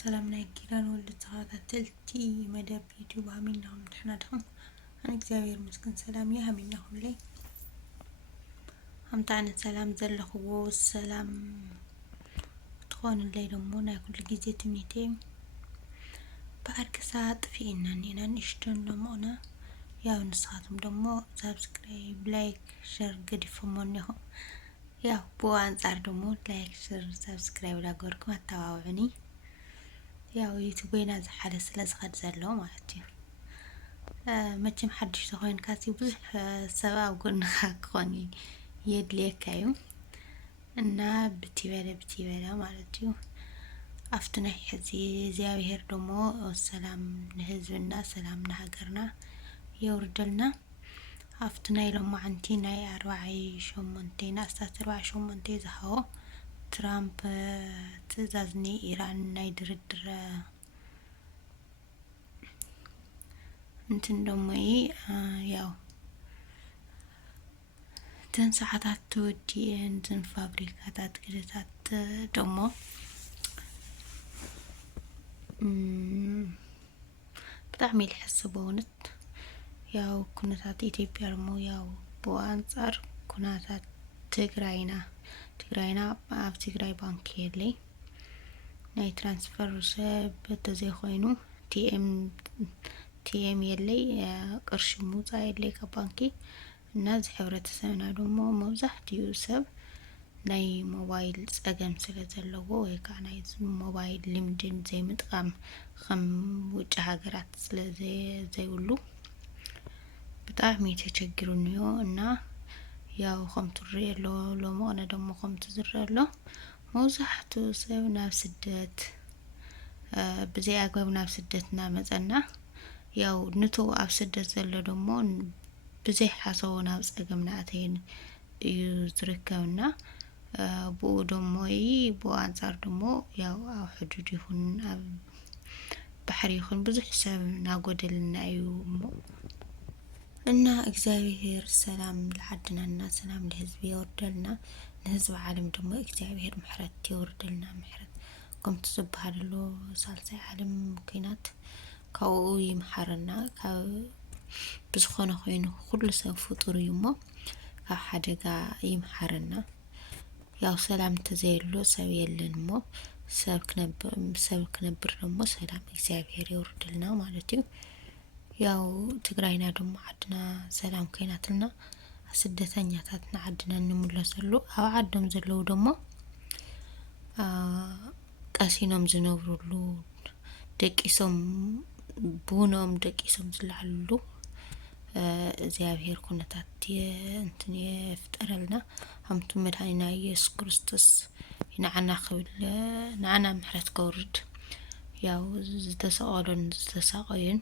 ሰላም ናይ ኪዳን ወልድ ተኸታተልቲ መደብ ዩቲዩብ ሃሚናኹም ድሕና ድኹም ኣነ እግዚአብሔር ይመስገን ሰላም እየ ሃሚናኹም ላይ ኣምጣነ ሰላም ዘለኽዎ ሰላም ትኾንለይ ደሞ ናይ ኩሉ ጊዜ ትምኒቴ በአርክሳ ጥፊእና ኒና ንሽቶን ለሞና ያው ንስኻትኩም ደሞ ሰብስክራይብ ላይክ ሼር ገዲፎሞን ይኹም ያው በአንጻር ደሞ ላይክ ሼር ሰብስክራይብ ላገርኩም አተባብዕኒ ያው ዩቲዩብ ወይና ዝሓለ ስለዝኸድ ዘለው ማለት እዩ መቼም ሓድሽ ተኾይንካ ብዙሕ ሰብ ኣብ ጎንኻ ክኾን የድልየካ እዩ እና ብትበለ ማለት እዩ ኣብቲ ናይ ሕዚ እግዚአብሔር ደሞ ሰላም ንህዝብና ሰላም ንሃገርና የውርደልና ኣብቲ ናይ ሎማዓንቲ ናይ 48 ናስታት 48 ዝሃቦ ትራምፕ ትእዛዝ ኢራን ናይ ድርድር እንትን ደሞ ያው ተንሳዓታት ተወዲአን ዝን ፋብሪካታት ግደታት ደሞ በጣም ይልሕሰብ በእውነት ያው ኩነታት ኢትዮጵያ ደሞ ያው በአንጻር ኩነታት ትግራይና ኣብ ትግራይ ባንክ የለይ ናይ ትራንስፈር ሰብ ተዘይኾይኑ ቲኤም የለይ ቅርሺ ምውፃእ የለይ ካብ ባንኪ እና ዝሕብረተሰብና ደሞ መብዛሕትኡ ሰብ ናይ ሞባይል ፀገም ስለዘለዎ ወይ ከዓ ናይ ሞባይል ልምድን ዘይምጥቃም ከም ውጭ ሃገራት ስለዘይብሉ ብጣዕሚ ተቸጊሩ እንዮ እና ያው ከም ትሪእሎ ሎሞነ ደሞ ከም ትዝረሎ መብዛሕትኡ ሰብ ናብ ስደት ብዘይ ኣግባብ ናብ ስደት እናመፀና ያው ንቱ ኣብ ስደት ዘሎ ደሞ ብዘይ ሓሰቦ ናብ ፀገም ናእተይን እዩ ዝርከብና ብኡ ደሞ ብኡ አንጻር ደሞ ያው ኣብ ሕዱድ ይኹን ኣብ ባሕሪ ይኹን ብዙሕ ሰብ ናጎደልና እዩ እና እግዚአብሔር ሰላም ለዓድናና ሰላም ለህዝብ የወርደልና ንህዝብ ዓለም ደሞ እግዚአብሔር ምሕረት የወርደልና ምሕረት ከምቲ ዝበሃለሎ ሳልሳይ ዓለም ኩናት ካብኡ ይምሓረና ካብ ብዝኾነ ኮይኑ ኩሉ ሰብ ፍጡር እዩ እሞ ካብ ሓደጋ ይምሓረና ያው ሰላም ተዘይሎ ሰብ የለን እሞ ሰብ ክነብር ደሞ ሰላም እግዚአብሔር የወርደልና ማለት እዩ ያው ትግራይና ደሞ ዓድና ሰላም ኮይናትልና ስደተኛታት ዓድና እንምለሰሉ ኣብ ዓዶም ዘለው ደሞ ቀሲኖም ዝነብሩሉ ደቂሶም ቡኖም ደቂሶም ዝለዓልሉ እግዚአብሔር ኩነታት እንትን የፍጠረልና hamtu መድኃኒና ኢየሱስ ክርስቶስ ንዓና ክብል ንዓና ምሕረት ከውርድ ያው ዝተሰቀሉን ዝተሳቀዩን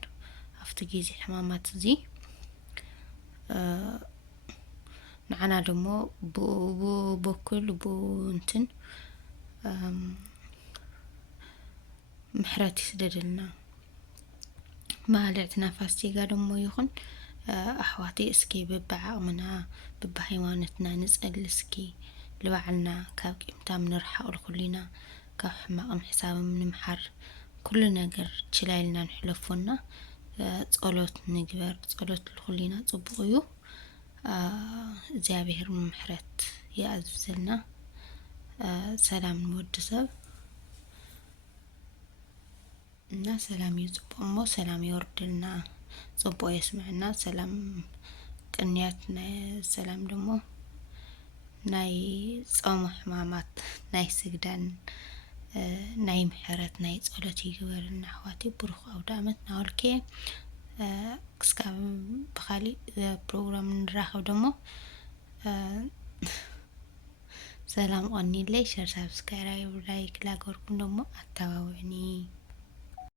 ኣብቲ ጊዜ ሕማማት እዚ ንዓና ደሞ በኩል እንትን ምሕረት ይስደድልና ማለትና ፋሲጋ ደሞ ይኹን ኣሕዋቴ እስኪ በብዓቅምና በብሃይማኖትና ንጸል እስኪ ልባዕልና ካብ ቂምታ ምንርሓቅ ኩሊና ካብ ሕማቅም ሕሳብም ንምሓር ኩሉ ነገር ችላይልና ንሕለፎና ጸሎት ንግበር ጸሎት ኩሊና ጽቡቅ እዩ እግዚአብሔር ምሕረት ያዝዘልና ሰላም ንወድሰብ እና ሰላም ይጽብቅሞ ሰላም ይወርድልና ጽቡቅ ይስምዕና ሰላም ቅንያት ሰላም ደሞ ናይ ጾም ሕማማት ናይ ስግዳን ናይ ምሕረት ናይ ጸሎት ይግበርልና ኣሕዋቴ ብሩኽ ኣውደ ዓመት ናወልከ ክስካብ ብኻሊ ፕሮግራም ንራኸብ ደሞ ሰላም ቆኒለይ ሸር ሰብስክራይብ ላይክ ላገርኩም ደሞ ኣተባብዕኒ